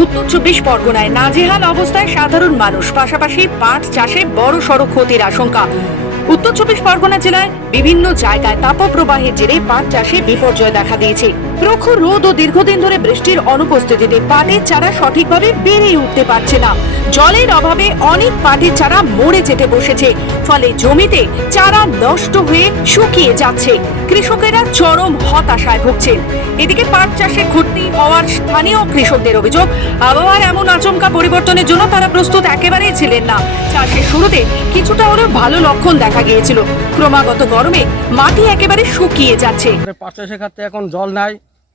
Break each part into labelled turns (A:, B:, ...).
A: উত্তর চব্বিশ পরগনায় নাজেহাল অবস্থায় সাধারণ মানুষ, পাশাপাশি পাট চাষে বড় সড়ক ক্ষতির আশঙ্কা। উত্তর চব্বিশ পরগনা জেলায় বিভিন্ন জায়গায় তাপপ্রবাহের জেরে পাট চাষে বিপর্যয় দেখা দিয়েছে। প্রখর রোদ ও দীর্ঘদিন ধরে বৃষ্টির অনুপস্থিতিতে পাটের চারা সঠিকভাবে বেড়ে উঠতে পারছে না। জলের অভাবে অনেক পাটের চারা মরে যেতে বসেছে। ফলে জমিতে চারা নষ্ট হয়ে শুকিয়ে যাচ্ছে। কৃষকেরা চরম হতাশায় ভুগছেন। এদিকে পাট চাষে ঘুরতি হওয়ার স্থানীয় কৃষকদের অভিযোগ আবহাওয়ার এমন আচমকা পরিবর্তনের জন্য তারা প্রস্তুত একেবারেই ছিলেন না। চাষের শুরুতে কিছুটা হলেও ভালো লক্ষণ দেখা গিয়েছিল। ক্রমাগত গরমে মাটি একেবারে শুকিয়ে যাচ্ছে।
B: পাট চাষের ক্ষেত্রে এখন জল নাই।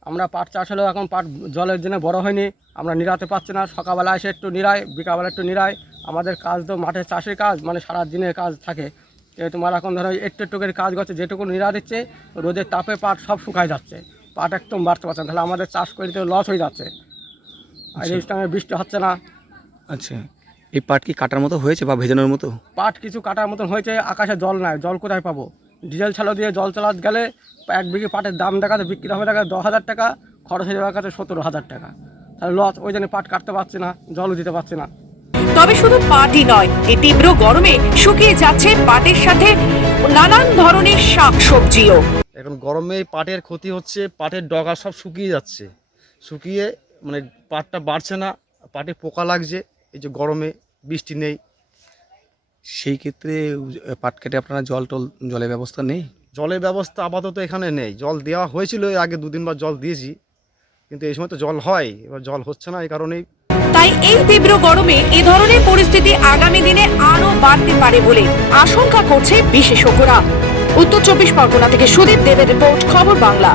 B: আমরা পাট চাষ হলেও এখন পাট জলের জন্য বড় হয়নি। আমরা নিরাতে পাচ্ছি না। সকালবেলা এসে একটু নিরাই বিকালবেলা একটু নিরাই আমাদের কাজ তো মাঠে চাষের কাজ মানে সারা দিনের কাজ থাকে। তোমার এখন ধরো একটু একটু করে কাজ করছে, যেটুকু নিরা দিচ্ছে, রোদের তাপে পাট সব শুকায় যাচ্ছে। পাট একদম বাড়তে পারছে না। তাহলে আমাদের চাষ করে তো লস হয়ে যাচ্ছে। আর এই টাইমে বৃষ্টি হচ্ছে না।
C: আচ্ছা। এই পাট কি কাটার মতো হয়েছে বা ভেজানোর মতো?
B: পাট কিছু কাটার মতন হয়েছে আকাশে জল নাই। জল কোথায় পাবো? ডিজেল ছালো দিয়ে জল চালাতে গেলে এক বিঘে পাটের দাম দেখাতে বিক্রি হবে দেখা দশ হাজার টাকা খরচ হয়ে যাবে কাছে সতেরো হাজার টাকা। তাহলে লস ওই জন্য পাট কাটতে পারছে না জলও দিতে পারছে না।
A: তবে শুধু পাটই নয় এই তীব্র গরমে শুকিয়ে যাচ্ছে পাটের সাথে নানান ধরনের শাক সবজিও
D: এখন গরমে পাটের ক্ষতি হচ্ছে পাটের ডগা সব শুকিয়ে যাচ্ছে। শুকিয়ে মানে পাটটা বাড়ছে না পাটে পোকা লাগছে এই যে গরমে বৃষ্টি নেই।
C: সেই ক্ষেত্রে পাট কেটে আপনারা জল টল জলের ব্যবস্থা নেই?
D: জলের ব্যবস্থা আপাতত এখানে নেই। জল দেওয়া হয়েছিল এর আগে দুদিন বার জল দিয়েছি কিন্তু এই সময় তো জল হয় এবার জল হচ্ছে না এই কারণেই।
A: তাই এই তীব্র গরমে এ ধরনের পরিস্থিতি আগামী দিনে আরও বাড়তে পারে বলে আশঙ্কা করছে বিশেষজ্ঞরা। উত্তর চব্বিশ পরগনা থেকে সুদীপ দেবের রিপোর্ট খবর বাংলা।